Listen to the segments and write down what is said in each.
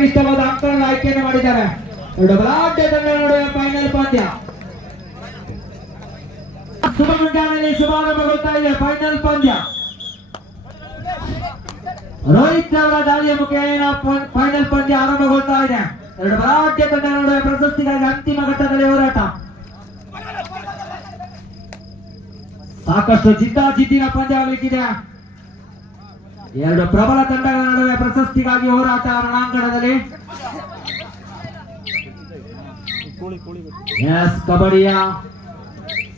ತಮಗೆ ಇಷ್ಟವಾದ ಅಂಕಗಳನ್ನು ಆಯ್ಕೆಯನ್ನು ಮಾಡಿದ್ದಾರೆ. ಎರಡು ಬಲಾಢ್ಯ ತಂಡಗಳ ನಡುವೆ ಫೈನಲ್ ಪಂದ್ಯ. ಶುಭ ಮುಂಜಾನೆಯಲ್ಲಿ ಶುಭಾರಂಭಗೊಳ್ತಾ ಇದೆ ಫೈನಲ್ ಪಂದ್ಯ. ರೋಹಿತ್ ಅವರ ದಾಳಿಯ ಮುಖೇನ ಫೈನಲ್ ಪಂದ್ಯ ಆರಂಭಗೊಳ್ತಾ ಇದೆ. ಎರಡು ಬಲಾಢ್ಯ ತಂಡಗಳ ನಡುವೆ ಪ್ರಶಸ್ತಿಗಾಗಿ ಅಂತಿಮ ಘಟ್ಟದಲ್ಲಿ ಹೋರಾಟ. ಸಾಕಷ್ಟು ಜಿದ್ದಾಜಿದ್ದಿನ ಪಂದ್ಯ ಆಗಲಿಕ್ಕಿದೆ. ಎರಡು ಪ್ರಬಲ ತಂಡಗಳ ನಡುವೆ ಪ್ರಶಸ್ತಿಗಾಗಿ ಹೋರಾಟ ರಣಾಂಗಣದಲ್ಲಿ. ಕಬಡ್ಡಿಯ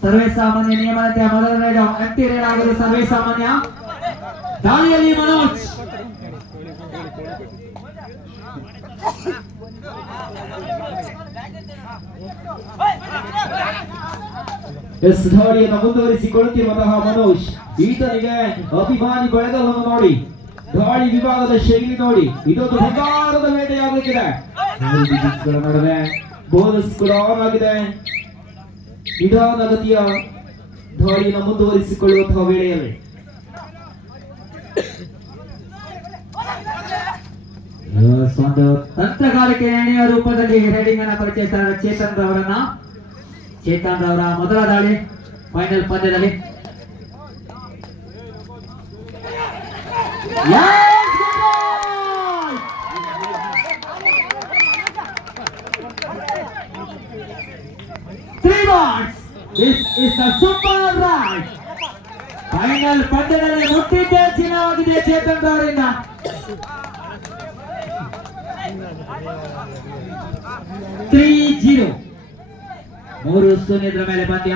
ಸರ್ವೇ ಸಾಮಾನ್ಯ ನಿಯಮದಂತೆ ಮೊದಲ ರೈಡ್ ಎಂಟಿ ರೈಡ್ ಆಗಲು ಸರ್ವೇ ಸಾಮಾನ್ಯ. ದಾಳಿಯಲ್ಲಿ ಮನೋಜ್ ದಾಳಿಯನ್ನು ಮುಂದುವರಿಸಿಕೊಳ್ಳುತ್ತಿರುವಂತಹ ಮನೋಜ್, ಈತನಿಗೆ ಅಭಿಮಾನಿ ಬಳಗವನ್ನು ನೋಡಿ, ದಾಳಿ ವಿಭಾಗದ ಶೈಲಿ ನೋಡಿ, ಇದೊಂದು ಬಂಗಾರದ ಬೇಟೆಯಾಗಲಿಕ್ಕಿದೆ. ನಡುವೆ ಬೋನಸ್ ಕೂಡ ಆನ್ ಆಗಿದೆ. ನಿಧಾನಗತಿಯ ದಾಳಿಯನ್ನು ಮುಂದುವರಿಸಿಕೊಳ್ಳುವಂತಹ ವೇಳೆಯಲ್ಲಿ ಒಂದು ತಂತ್ರಗಾರಿಕೆ ಎಣ್ಣೆಯ ರೂಪದಲ್ಲಿ ರೈಡಿಂಗ್ ಅನ್ನ ಪರಿಚಯಿಸಿದ ಚೇತನ್ ರವರ ಮೊದಲ ದಾಳಿ ಫೈನಲ್ ಪಂದ್ಯದಲ್ಲಿ. This is the super ride. Final ಪಂದ್ಯದಲ್ಲಿ ಮುಟ್ಟಿದ್ದೇ ಚಿನ್ನವಾಗಿದೆ ಚೇತನ್ ರವರಿಂದ. 3-0 3-0 ಮೇಲೆ ಪಂದ್ಯ.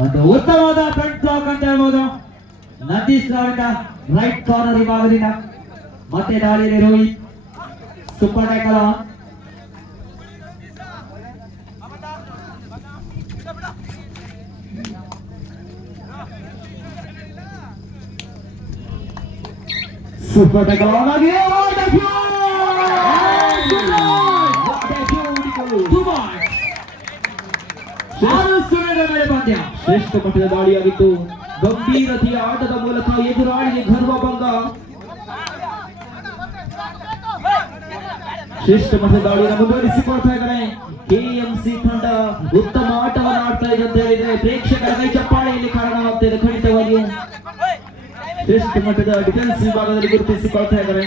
ಒಂದು ಉತ್ತಮವಾದ ಫ್ರಂಟ್ ಬ್ಲಾಕ್ ಅಂತ ಹೇಳ್ಬೋದು ನಂದೀಶ್ ಅವರಿಂದ ರೈಟ್ ಕಾರ್ನರ್ ವಿಭಾಗದಿಂದ. ಮತ್ತೆ ದಾಳಿಯಲ್ಲಿ Rohit super tackle on. Super tackle on ಆಗಿದೆ. ಶ್ರೇಷ್ಠ ಮಟ್ಟದ ದಾಳಿಯಾಗಿತ್ತು. ಗಂಭೀರತೆಯ ಆಟದ ಮೂಲಕ ಎದುರಾಳಿಗೆ ಗರ್ವಭಂಗ. ಶ್ರೇಷ್ಠ ಮಟ್ಟದ ದಾಳಿಯನ್ನು ಮುಂದುವರಿಸಿಕೊಳ್ತಾ ಇದ್ದಾರೆ. ಕೆಎಂಸಿ ತಂಡ ಉತ್ತಮ ಆಟವನ್ನು ಆಡ್ತಾ ಇದೆ ಅಂತ ಹೇಳಿದ್ರೆ ಪ್ರೇಕ್ಷಕರ ಕೈ ಚಪ್ಪಾಳೆಯಲ್ಲಿ ಕಾರಣವಾಗ್ತಾ ಇದೆ. ಖಂಡಿತವಾಗಿಯೂ ಶ್ರೇಷ್ಠ ಮಟ್ಟದ ಡಿಫೆನ್ಸ್ ವಿಭಾಗದಲ್ಲಿ ಗುರುತಿಸಿಕೊಳ್ತಾ ಇದ್ದಾರೆ.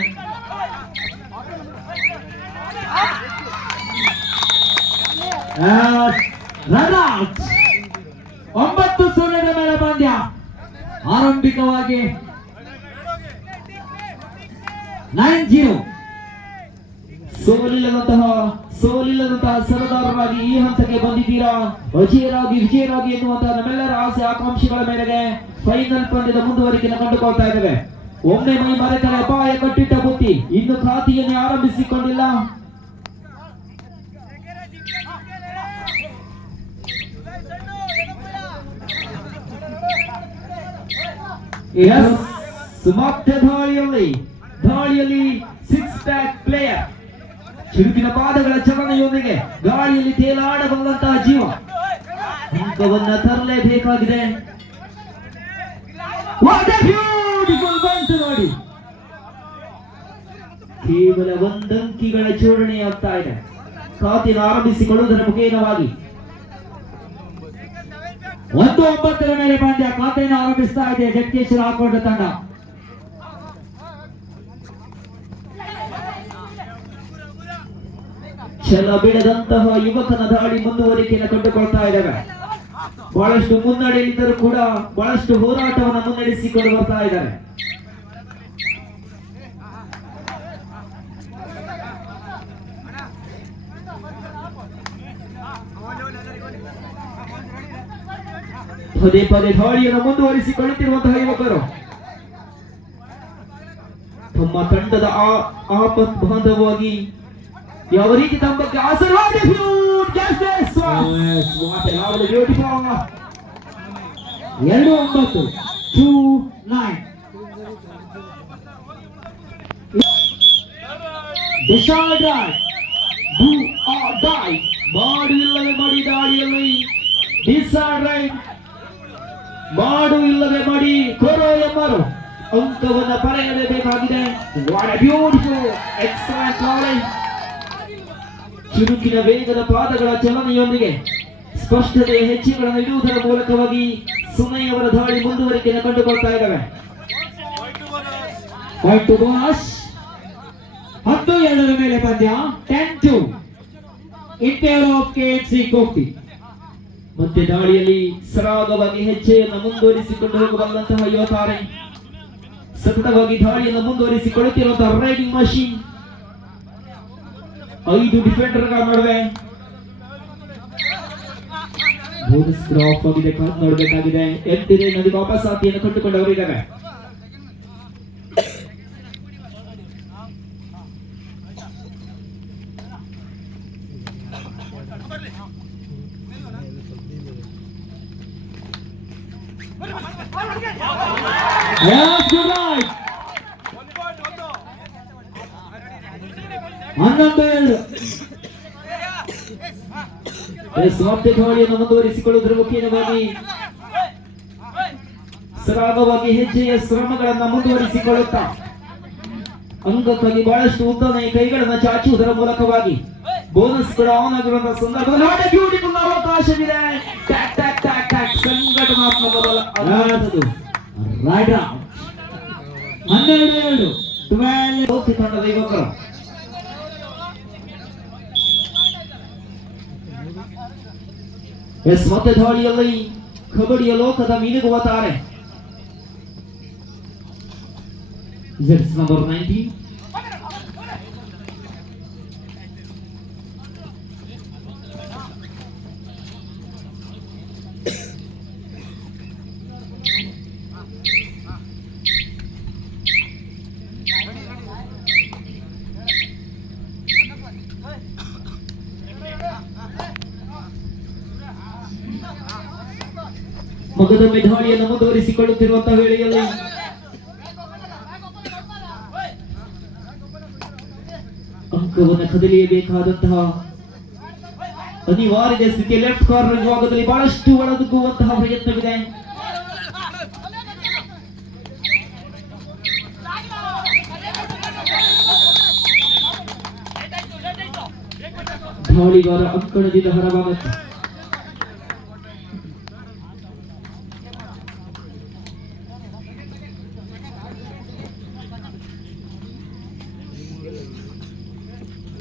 Run out. 9-0 ಮೇಲೆ ಪಂದ್ಯ. ಆರಂಭಿಕವಾಗಿ 9-0 ಸೋಲಿಲ್ಲದಂತಹ ಸರದಾರರಾಗಿ ಈ ಹಂತಕ್ಕೆ ಬಂದಿದ್ದೀರಾ. ವಿಜಯರಾಗಿ ಎನ್ನುವಂತಹ ನಮ್ಮೆಲ್ಲರ ಆಸೆ ಆಕಾಂಕ್ಷೆಗಳ ಮೇರೆಗೆ ಫೈನಲ್ ಪಂದ್ಯದ ಮುಂದುವರಿಕೆಯನ್ನು ಕಂಡುಕೊಳ್ತಾ ಇದ್ದೇವೆ. ಒಮ್ಮೆ ಮೈ ಮರೆತರೆ ಅಪಾಯ ಕಟ್ಟಿಟ್ಟ ಬುತ್ತಿ. ಇನ್ನು ಖಾತೆಯನ್ನು ಆರಂಭಿಸಿಕೊಂಡಿಲ್ಲ. ಮತ್ತೆ ದಾಳಿಯಲ್ಲಿ 6 ಪ್ಯಾಕ್ ಪ್ಲೇಯರ್ ಚುರುಕಿನ ಪಾದಗಳ ಚಲನೆಯೊಂದಿಗೆ ಗಾಳಿಯಲ್ಲಿ ತೇಲಾಡಬಲ್ಲಂತಹ ಜೀವ ಅಂಕವನ್ನ ತರಲೇಬೇಕಾಗಿದೆ. ನೋಡಿ, ಕೇವಲ ಒಂದಂಕಿಗಳ ಜೋಡಣೆಯಾಗ್ತಾ ಇದೆ. ಖಾತೆಯನ್ನು ಆರಂಭಿಸಿಕೊಳ್ಳುವುದರ ಮುಖೇನವಾಗಿ 1-9 ಮೇಲೆ ಪಂದ್ಯ. ಖಾತೆಯನ್ನು ಆರಂಭಿಸ್ತಾ ಇದೆ ಜಗದೀಶ್ ಹಾಕೊಂಡ ತಂಡ. ಛಲ ಬಿಡದಂತಹ ಯುವಕನ ದಾಳಿ ಮುಂದುವರಿಕೆಯನ್ನು ಕಂಡುಕೊಳ್ತಾ ಇದ್ದಾವೆ. ಬಹಳಷ್ಟು ಮುನ್ನಡೆಯಲ್ಲಿದ್ದರೂ ಕೂಡ ಬಹಳಷ್ಟು ಹೋರಾಟವನ್ನು ಮುನ್ನಡೆಸಿಕೊಂಡು ಬರ್ತಾ ಇದ್ದಾರೆ. ಪದೇ ಪದೇ ದಾಳಿಯನ್ನು ಮುಂದುವರಿಸಿಕೊಳ್ಳುತ್ತಿರುವಂತಹ ಯುವಕರು ತಮ್ಮ ತಂಡದ ಆಪತ್ ಬಾಂಧವವಾಗಿ ಯಾವ ರೀತಿ ತಮ್ಮ ಬಗ್ಗೆ ಆಸರವಾದ 2-9 Dishal drive do or die, ಮಾಡು ಇಲ್ಲವೇ ಮಾಡಿ ದಾಳಿಯಲ್ಲಿ ಡಿಸೈಡ್ ರೈಟ್, ಮಾಡು ಇಲ್ಲವೇ ಮಾಡಿ ಕೊರೋ ಎಂಬರು ಅಂಕವನ್ನು ಪಡೆಯಲೇಬೇಕಾಗಿದೆ. What a beautiful excellent knowledge. ಚುರುಕಿನ ವೇಗದ ಪಾದಗಳ ಚಲನೆಯೊಂದಿಗೆ ಸ್ಪಷ್ಟತೆಯ ಹೆಚ್ಚಿಗಳನ್ನು ಇಡುವುದರ ಮೂಲಕವಾಗಿ ಸುನೈ ಅವರ ದಾಳಿ ಮುಂದುವರಿಕೆಯನ್ನು ಕಂಡುಕೊಳ್ತಾ ಇದ್ದಾವೆ. Point to bonus. 12 ಮೇಲೆ ಪಂದ್ಯ 10-2 ಇನ್ ಫೇವರ್ ಆಫ್ KMC ಕೋಕ್ತಿ. ಮತ್ತೆ ದಾಳಿಯಲ್ಲಿ ಸರಾಗವಾಗಿ ಹೆಜ್ಜೆಯನ್ನು ಮುಂದುವರಿಸಿಕೊಂಡು ಹೋಗಬಲ್ಲಂತಹ ಯುವ ತಾರೆ, ಸತತವಾಗಿ ದಾಳಿಯನ್ನು ಮುಂದುವರಿಸಿಕೊಳ್ಳುತ್ತಿರುವಂತಹ ರೈಡಿಂಗ್ ಮಷೀನ್. 5 ಡಿಫೆಂಡರ್ಗಳ ನಡುವೆ ಬೋನಸ್ ಆಫ್ ಆಗಿದೆ, ಕಾದು ನೋಡಬೇಕಾಗಿದೆ. ಎಂಟಿದೆ ನದಿಗೆ ವಾಪಸ್ ಆತಿಯನ್ನು ಕಟ್ಟುಕೊಂಡವರಿದ್ದಾರೆ. Yes, good right. 11-2. ಮತ್ತೆ ದಾಳಿಯನ್ನು ಮುಂದುವರಿಸಿಕೊಳ್ಳುವುದರ ಮುಖೇನವಾಗಿ ಸರಾಗವಾಗಿ ಹೆಜ್ಜೆಯ ಶ್ರಮಗಳನ್ನು ಮುಂದುವರಿಸಿಕೊಳ್ಳುತ್ತಾ ಅಂಗಕ್ಕಾಗಿ ಬಹಳಷ್ಟು ಉದ್ದನೆಯ ಕೈಗಳನ್ನು ಚಾಚುವುದರ ಮೂಲಕವಾಗಿ ಬೋನಸ್ ಕೂಡ ಆನ್ ಆಗಿರುವಂತಹ ಸಂದರ್ಭದಲ್ಲಿ ಬ್ಯೂಟಿಫುಲ್ ಅವಕಾಶವಿದೆ. ಟ್ಯಾಕ್ ಟ್ಯಾಕ್ ಟ್ಯಾಕ್ ಟ್ಯಾಕ್ ಸಂಘಟನಾತ್ಮಕ ಬಲ ಅದಾದದು. Right out. 12-2. 12 ತಂಡದ ಯುವಕರು ಮತ್ತೆ ದಾಳಿಯಲ್ಲಿ ಕಬಡ್ಡಿಯ ಲೋಕದ ಮಿನುಗುವ ತಾರೆ ನಂಬರ್ 19. ಮಗದೊಮ್ಮೆ ದಾಳಿಯನ್ನು ಮುಂದುವರಿಸಿಕೊಳ್ಳುತ್ತಿರುವಂತಹ ವೇಳೆಯಲ್ಲಿ ಅಂಕವನ್ನು ಕದಲಿಯಬೇಕಾದಂತಹ ಅನಿವಾರ್ಯ ಸ್ಥಿತಿ. ಲೆಫ್ಟ್ ಕಾರ್ನರ್ ವಿಭಾಗದಲ್ಲಿ ಬಹಳಷ್ಟು ಒಳದುಗುವಂತಹ ಪ್ರಯತ್ನವಿದೆ. ದಾಳಿಗಾರ ಅಂಕಣದಿಂದ ಹೊರಬಾಗುತ್ತೆ.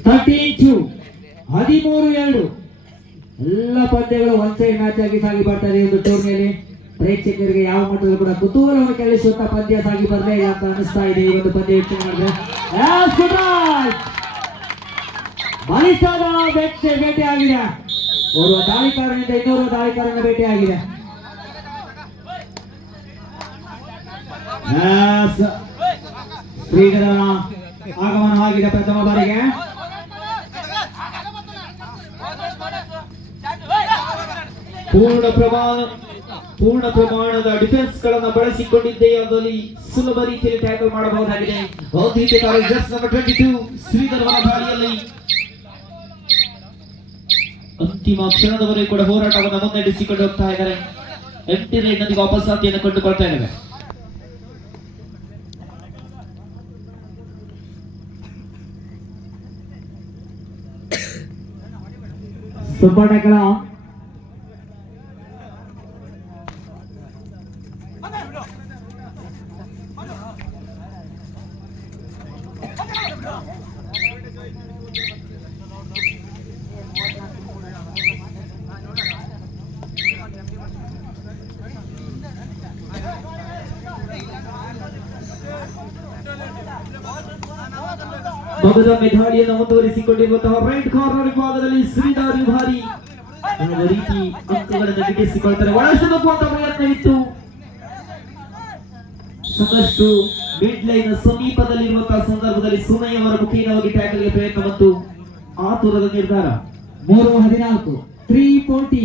13-2. 13-2. ಎಲ್ಲ ಪಂದ್ಯಗಳು ಒನ್ ಸೈಡ್ ಮ್ಯಾಚ್ ಆಗಿ ಸಾಗಿ ಬರ್ತಾರೆ ಈ ಒಂದು ಟೂರ್ನಿಯಲ್ಲಿ. ಪ್ರೇಕ್ಷಕರಿಗೆ ಯಾವ ಮಟ್ಟದಲ್ಲೂ ಕೂಡ ಕುತೂಹಲವನ್ನು ಕೆರಳಿಸುವಂತ ಪಂದ್ಯ ಸಾಗಿ ಬರಲೇ ಇಲ್ಲ ಅಂತ ಅನಿಸ್ತಾ ಇದೆ ಈ ಒಂದು ಪಂದ್ಯ ವೀಕ್ಷಣೆ ಮಾಡಿದ್ರೆ. ಬಲಿಷ್ಠದ ಭೇಟಿ ಆಗಿದೆ. ಓರ್ವ ದಾಳಿಕಾರನಿಂದ ಇನ್ನೋರ್ವ ದಾಳಿಕಾರನ ಭೇಟಿ ಆಗಿದೆ. ಶ್ರೀಧರ ಆಗಮನವಾಗಿದೆ ಪ್ರಥಮ ಬಾರಿಗೆ. ಪೂರ್ಣ ಪ್ರಮಾಣದ ಡಿಫೆನ್ಸ್ ಗಳನ್ನ ಬಳಸಿಕೊಂಡಿದ್ದೇ ಅದರಲ್ಲಿ ಸುಲಭ ರೀತಿಯಲ್ಲಿ ಟ್ಯಾಕಲ್ ಮಾಡಬಹುದಾಗಿದೆ. ನಂಬರ್ 22 ಶ್ರೀಧರವರ ದಾಳಿಯಲ್ಲಿ ಅಂತಿಮ ಕ್ಷಣದವರೆಗೂ ಕೂಡ ಹೋರಾಟವನ್ನು ಮುನ್ನಡೆಸಿಕೊಂಡು ಹೋಗ್ತಾ ಇದ್ದಾರೆ. ಎಂಟಿ ರೈಡ್ ನದಿಗೆ ವಾಪಸ್ ಸಾತಿಯನ್ನು ಕಂಡುಕೊಳ್ತಾ ಇದ್ದಾರೆ. Super tackle. ಮಗದೊಮ್ಮೆ ದಾಳಿಯನ್ನು ಮುಂದುವರಿಸಿಕೊಂಡಿರುವಂತಹ ರೈಟ್ ಕಾರ್ನರ್ ವಿಭಾಗದಲ್ಲಿ ಶ್ರೀಧರ್ ವಿಭಾರಿ ರೀತಿ ಅಂಕಗಳನ್ನು ಗಿಟ್ಟಿಸಿಕೊಳ್ತಾರೆ. ಬಹಳಷ್ಟು ತಪ್ಪುವಂತ ಪ್ರಯತ್ನವಿತ್ತು. ಸಾಕಷ್ಟು ಮಿಡ್ ಲೈನ್ ಸಮೀಪದಲ್ಲಿರುವಂತಹ ಸಂದರ್ಭದಲ್ಲಿ ಸುನೈ ಅವರ ಮುಖೇನವಾಗಿ ಟ್ಯಾಕಲ್ಗೆ ಪ್ರಯತ್ನ ಮತ್ತು ಆತುರದ ನಿರ್ಧಾರ. 3-14. 3-14.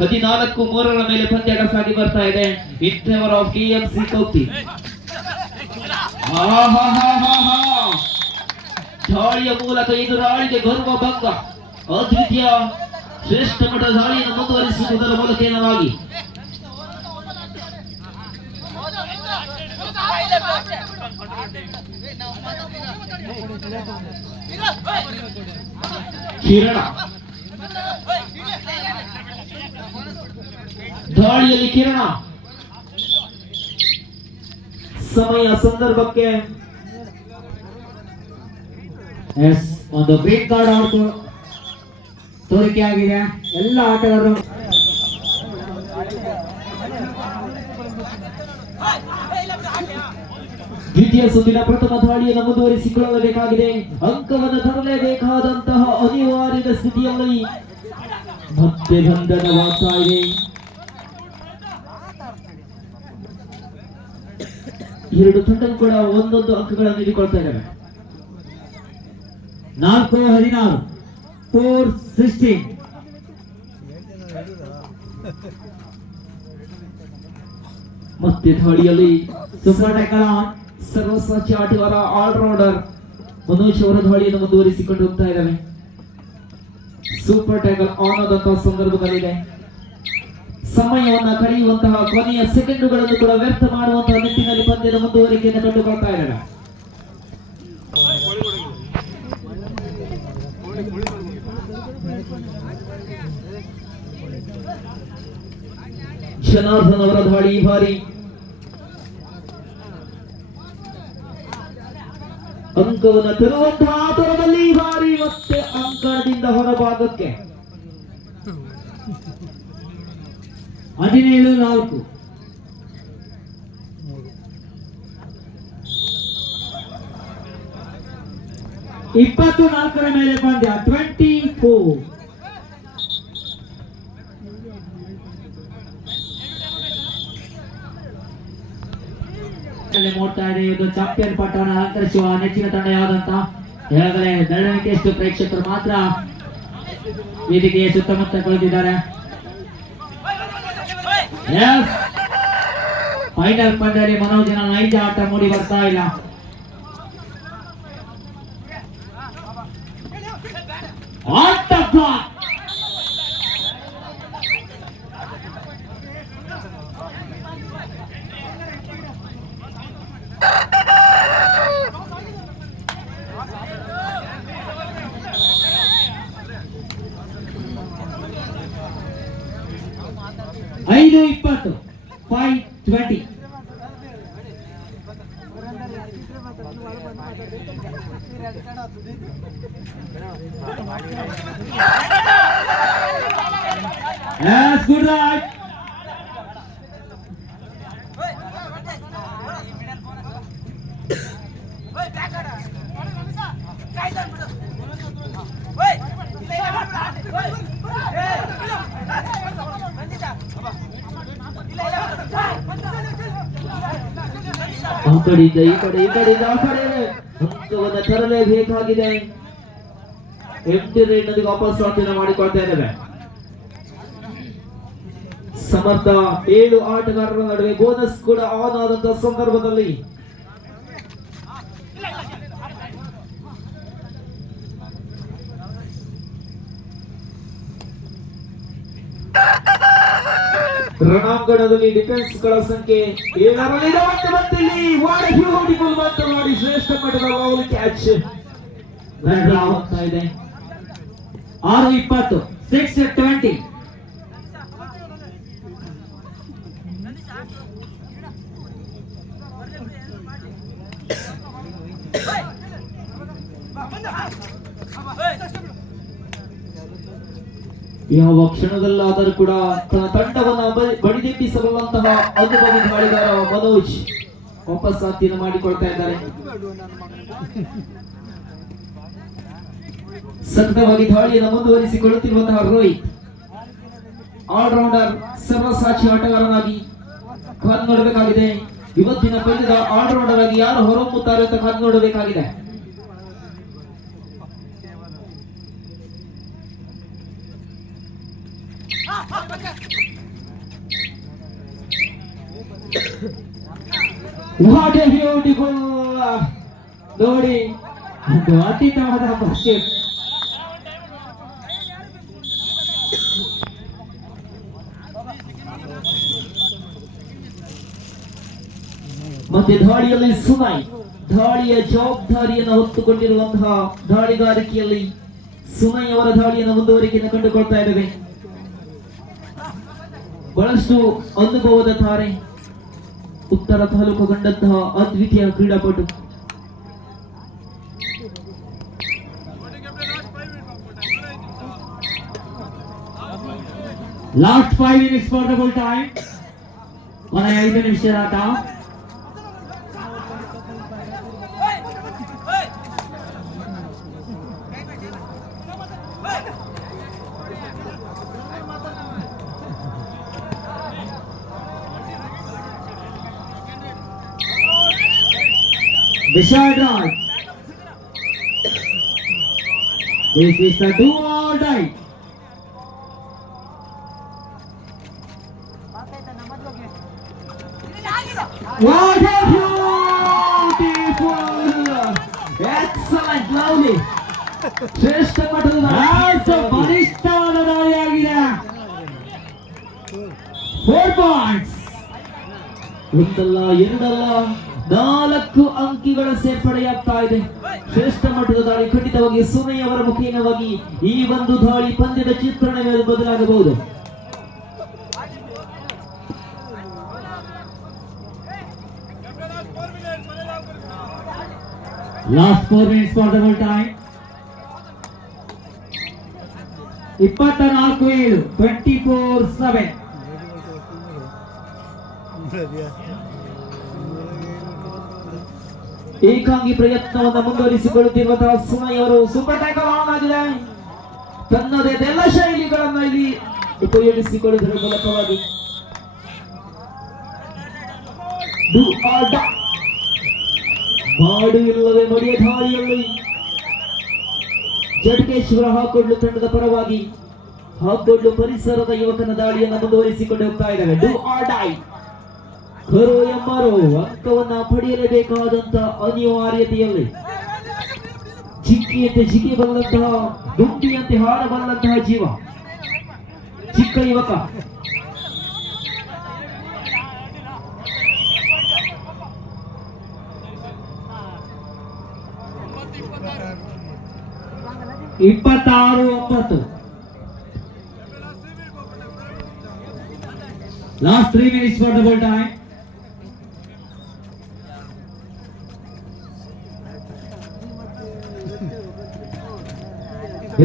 14-3 ಮೇಲೆ ಪಂದ್ಯಾಟ ಸಾಗಿ ಬರ್ತಾ ಇದೆ ಇನ್ ಫೇವರ್ ಆಫ್ KMC ಕೋಕ್ತಿ. ದಾಳಿಯ ಮೂಲಕ ಎದುರಾಳಿಗೆ ಗರ್ವ ಭಂಗ, ಅದ್ವಿತೀಯ ಶ್ರೇಷ್ಠ ಮಟ್ಟದ ದಾಳಿಯನ್ನು ಮುಂದುವರಿಸುವುದರ ಮೂಲಕ ಏನವಾಗಿ ಕಿರಣ ದಾಳಿಯಲ್ಲಿ ಕಿರಣ ಸಮಯ ಸಂದರ್ಭಕ್ಕೆ ಎಸ್, ಒಂದು ಗ್ರೀನ್ ಕಾರ್ಡ್ ಔಟ್ ತೋರಿಕೆ ಆಗಿದೆ. ಎಲ್ಲ ಆಟಗಾರರು ದ್ವಿತೀಯ ಸುತ್ತಿನ ಪ್ರಥಮ ದಾಳಿಯನ್ನು ಮುಂದುವರಿಸಿಕೊಳ್ಳಬೇಕಾಗಿದೆ. ಅಂಕವನ್ನು ತರಲೇಬೇಕಾದಂತಹ ಅನಿವಾರ್ಯದ ಸ್ಥಿತಿಯಲ್ಲಿ ಮತ್ತೆ ಬಂಧನವಾಗ್ತಾ ಇದೆ. ಎರಡು ತಂಡಗಳು ಕೂಡ ಒಂದೊಂದು ಅಂಕಗಳನ್ನು ನೀಡಿಕೊಳ್ತಾ ಇದ್ದಾರೆ. 4-16, 4-16. ಮತ್ತೆ ದಾಳಿಯಲ್ಲಿ ಸೂಪರ್ ಟ್ಯಾಕಲ್ ಆನ್. ಸರ್ವಸಾಕ್ಷಿ ಆಟಗಾರ ಆಲ್ರೌಂಡರ್ ಮನೋಜ್ ಅವರ ದಾಳಿಯನ್ನು ಮುಂದುವರಿಸಿಕೊಂಡು ಹೋಗ್ತಾ ಇದ್ದಾವೆ. ಸೂಪರ್ ಟ್ಯಾಕಲ್ ಆನ್ ಆದಂತಹ ಸಂದರ್ಭದಲ್ಲಿದೆ. ಸಮಯವನ್ನ ಕಳೆಯುವಂತಹ ಕೊನೆಯ ಸೆಕೆಂಡುಗಳನ್ನು ಕೂಡ ವ್ಯರ್ಥ ಮಾಡುವಂತಹ ನಿಟ್ಟಿನಲ್ಲಿ ಪಂದ್ಯದ ಮುಂದುವರಿಕೆಯನ್ನು ಕಂಡುಕೊಳ್ತಾ ಇದ್ದಾರೆ. ಜನಾರ್ದನ್ ಅವರ ದಾಳಿ ಈ ಬಾರಿ ಅಂಕವನ್ನು ತರುವಂತಹ ಆತರದಲ್ಲಿ ಈ ಬಾರಿ ಮತ್ತೆ ಅಂಕಣದಿಂದ ಹೊರಭಾಗಕ್ಕೆ 17-4. ಇಪ್ಪತ್ತು 4ರ ಮೇಲೆ ಪಂದ್ಯ 24. ನೋಡ್ತಾ ಇದೆ, ಇದು ಚಾಂಪಿಯನ್ ಪಟ್ಟವನ್ನು ಅಲಂಕರಿಸುವ ನೆಚ್ಚಿನ ತಂಡ ಯಾವುದಂತ ಈಗಾಗಲೇ ಬೆರಳಿಕೆಯಷ್ಟು ಪ್ರೇಕ್ಷಕರು ಮಾತ್ರ ವೇದಿಕೆಯ ಸುತ್ತಮುತ್ತ ಕುಳಿತಿದ್ದಾರೆ. ಫೈನಲ್ ಪಂದ್ಯದಲ್ಲಿ ಮನೋಜಿನ ನೈಜ ಆಟ ಮೂಡಿ ಬರ್ತಾ ಇಲ್ಲ. ಐದು 20, 5-20. Yes, good right. ಆ ಕಡೆಯಿಂದ ಈ ಕಡೆ, ಈ ಕಡೆಯಿಂದ ಆ ಕಡೆ ಅಂಕವನ್ನು ತರಲೇಬೇಕಾಗಿದೆ. ಎಂಟಿ ರೇಟ್ನೊಂದಿಗೆ ವಾಪಸ್ ಸ್ವಾಧೀನ ಮಾಡಿಕೊಳ್ತಾ ಇದ್ದೇವೆ. ಸಮರ್ಥ 7 ಆಟಗಾರರ ನಡುವೆ ಬೋನಸ್ ಕೂಡ ಆನ್ ಆದಂತಹ ಸಂದರ್ಭದಲ್ಲಿ ರಣಾಂಗಣದಲ್ಲಿ ಡಿಫೆನ್ಸ್ ಗಳ ಸಂಖ್ಯೆ 7 ಮಾಡಿ ಶ್ರೇಷ್ಠ ಮಟ್ಟದ ಬೌಲ್ ಕ್ಯಾಚ್ ಆಗ್ತಾ ಇದೆ. 6-20, 6-20. ಯಾವ ಕ್ಷಣದಲ್ಲಾದರೂ ಕೂಡ ತನ್ನ ತಂಡವನ್ನ ಬಡಿದೆಬ್ಬಿಸಬಲ್ಲಂತಹ ಅನುಭವಿ ದಾಳಿಗಾರ ಮನೋಜ್ ವಾಪಸ್ ಸ್ವಾಧೀನ ಮಾಡಿಕೊಳ್ತಾ ಇದ್ದಾರೆ. ಸತತವಾಗಿ ದಾಳಿಯನ್ನು ಮುಂದುವರಿಸಿಕೊಳ್ಳುತ್ತಿರುವಂತಹ ರೋಹಿತ್ ಆಲ್ರೌಂಡರ್ ಸರ್ವಸಾಕ್ಷಿ ಆಟಗಾರನಾಗಿ ಕಾದು ನೋಡಬೇಕಾಗಿದೆ. ಇವತ್ತಿನ ಪಂದ್ಯದ ಆಲ್ರೌಂಡರ್ ಆಗಿ ಯಾರು ಹೊರಹೊಮ್ಮುತ್ತಾರೆ ಅಂತ ಕಾದು ನೋಡಬೇಕಾಗಿದೆ. What a beautiful ನೋಡಿ ಒಂದು ಅತೀತವಾದ ಪರ್ಸೆಂಟ್. ಮತ್ತೆ ದಾಳಿಯಲ್ಲಿ ಸುನೈ ದಾಳಿಯ ಜವಾಬ್ದಾರಿಯನ್ನು ಹೊತ್ತುಕೊಂಡಿರುವಂತಹ ದಾಳಿಗಾರಿಕೆಯಲ್ಲಿ ಸುನೈ ಅವರ ದಾಳಿಯನ್ನು ಮುಂದುವರಿಕೆಯನ್ನು ಕಂಡುಕೊಳ್ತಾ ಇದ್ದೇವೆ. ಬಹಳಷ್ಟು ಅನುಭವದ ತಾರೆ, ಉತ್ತರ ತಾಲೂಕು ಕಂಡಂತಹ ಅದ್ವಿತೀಯ ಕ್ರೀಡಾಪಟು. Last 5 minutes for the full time. ಕೊನೆಯ 5 ನಿಮಿಷದ ಆಟ. Vishal Raj. This is a do or die. What a beautiful, excellent, lovely. ಶ್ರೇಷ್ಠ ಮಟ್ಟದ ಬಲಿಷ್ಠವಾದ ದಾಳಿಯಾಗಿದೆ. 4 points. ಒಂದಲ್ಲ ಎರಡಲ್ಲ 4 ಅಂಕಿಗಳ ಸೇರ್ಪಡೆಯಾಗ್ತಾ ಇದೆ. ಶ್ರೇಷ್ಠ ಮಟ್ಟದ ದಾಳಿ ಖಂಡಿತವಾಗಿ ಸುನೈ ಅವರ ಮುಖೇನವಾಗಿ ಈ ಒಂದು ದಾಳಿ ಪಂದ್ಯದ ಚಿತ್ರಣವೇ ಬದಲಾಗಬಹುದು. Last 4 minutes for the full time. 24-7 24-7. ಏಕಾಂಗಿ ಪ್ರಯತ್ನವನ್ನು ಮುಂದುವರಿಸಿಕೊಳ್ಳುತ್ತಿರುವಂತಹ ಸುನೈ ಅವರು ಸೂಪರ್ ಟ್ಯಾಕಲ್ ಆನ್ ಆಗಿದೆ. ತನ್ನದೇ ಎಲ್ಲ ಶೈಲಿಗಳನ್ನು ಇಲ್ಲಿ ಉಪಯೋಗಿಸಿಕೊಳ್ಳುವುದರ ಮೂಲಕವಾಗಿ ಮಾಡುವಿಲ್ಲದೆ ಮಡಿಯ ದಾಳಿಯಲ್ಲಿ ಜಡಗೇಶ್ವರ ಹಾಕೊಡ್ಲು ತಂಡದ ಪರವಾಗಿ ಹಾಕೊಡ್ಲು ಪರಿಸರದ ಯುವಕನ ದಾಳಿಯನ್ನು ಮುಂದುವರಿಸಿಕೊಂಡು ಹೋಗ್ತಾ ಇದ್ದಾವೆ. ಡು ಆರ್ ಡೈ, ಖರೋ ಎಂಬಾರೋ ಅಂಕವನ್ನ ಪಡೆಯಲೇಬೇಕಾದಂತ ಅನಿವಾರ್ಯತೆಯಲ್ಲಿ ಜಿಕ್ಕಿಯಂತೆ ಜಿಗಿಬಲ್ಲಂತಹ ದುಂಬಿಯಂತೆ ಹಾಡಬಲ್ಲಂತಹ ಜೀವ ಚಿಕ್ಕ ಯುವಕ. ಇಪ್ಪತ್ತಾರು 9. Last 3 minutes for the full time.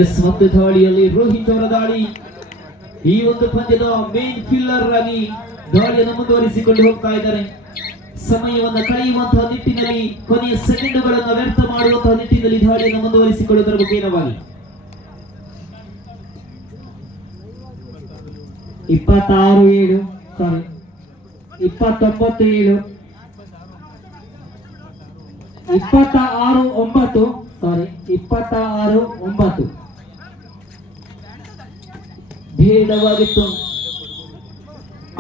ಎಸ್ ಮತ್ತು ದಾಳಿಯಲ್ಲಿ ರೋಹಿತ್ ಅವರ ದಾಳಿ ಈ ಒಂದು ಪಂದ್ಯದ ಮೇನ್ ಫಿಲ್ಲರ್ ಆಗಿ ದಾಳಿಯನ್ನು ಮುಂದುವರಿಸಿಕೊಂಡು ಹೋಗ್ತಾ ಇದ್ದಾರೆ. ಸಮಯವನ್ನು ಕಳೆಯುವಂತಹ ನಿಟ್ಟಿನಲ್ಲಿ, ಕೊನೆಯ ಸೆಕೆಂಡುಗಳನ್ನು ವ್ಯರ್ಥ ಮಾಡುವಂತಹ ನಿಟ್ಟಿನಲ್ಲಿ ದಾಳಿಯನ್ನು ಮುಂದುವರಿಸಿಕೊಳ್ಳುವುದರ ಮುಖೇನವಾಗಿ 29-7 ಸಾರಿ 29-7 26-9 ಸಾರಿ 26-9. ಬೇಡವಾಗಿತ್ತು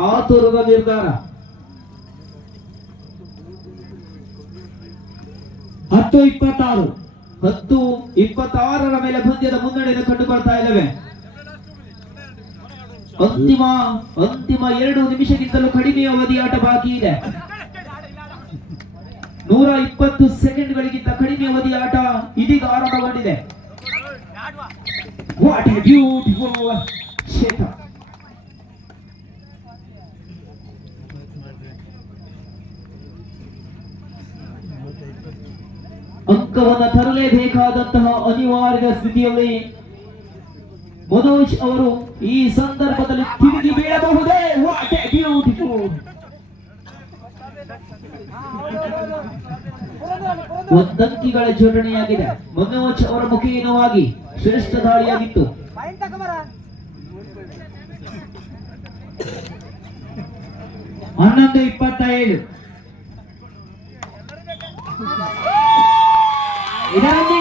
ಆತುರದ ನಿರ್ಧಾರ. 10-26 10-26 ಮೇಲೆ ಪಂದ್ಯದ ಮುನ್ನಡೆಯನ್ನು ಕಂಡುಕೊಳ್ತಾ ಇದ್ದೇವೆ. ಅಂತಿಮ 2 ನಿಮಿಷಕ್ಕಿಂತಲೂ ಕಡಿಮೆ ಅವಧಿ ಆಟ ಬಾಕಿ ಇದೆ. 120 ಸೆಕೆಂಡ್ಗಳಿಗಿಂತ ಕಡಿಮೆ ಅವಧಿ ಆಟ ಇದೀಗ ಆರಂಭಗೊಂಡಿದೆ. What a beautiful shot. ಅಂಕವನ್ನು ತರಲೇಬೇಕಾದಂತಹ ಅನಿವಾರ್ಯ ಸ್ಥಿತಿಯಲ್ಲಿ ಮನೋಜ್ ಅವರು ಈ ಸಂದರ್ಭದಲ್ಲಿ ತಿರುಗಿ ಬೀಳಬಹುದೇ? What a beautiful. ಒಂದಂಕಿಗಳ ಜೋಡಣೆಯಾಗಿದೆ. ಮನೋಜ್ ಅವರ ಮುಖೇನವಾಗಿ ಶ್ರೇಷ್ಠ ದಾಳಿಯಾಗಿತ್ತು. 11-27 ಇದರಲ್ಲಿ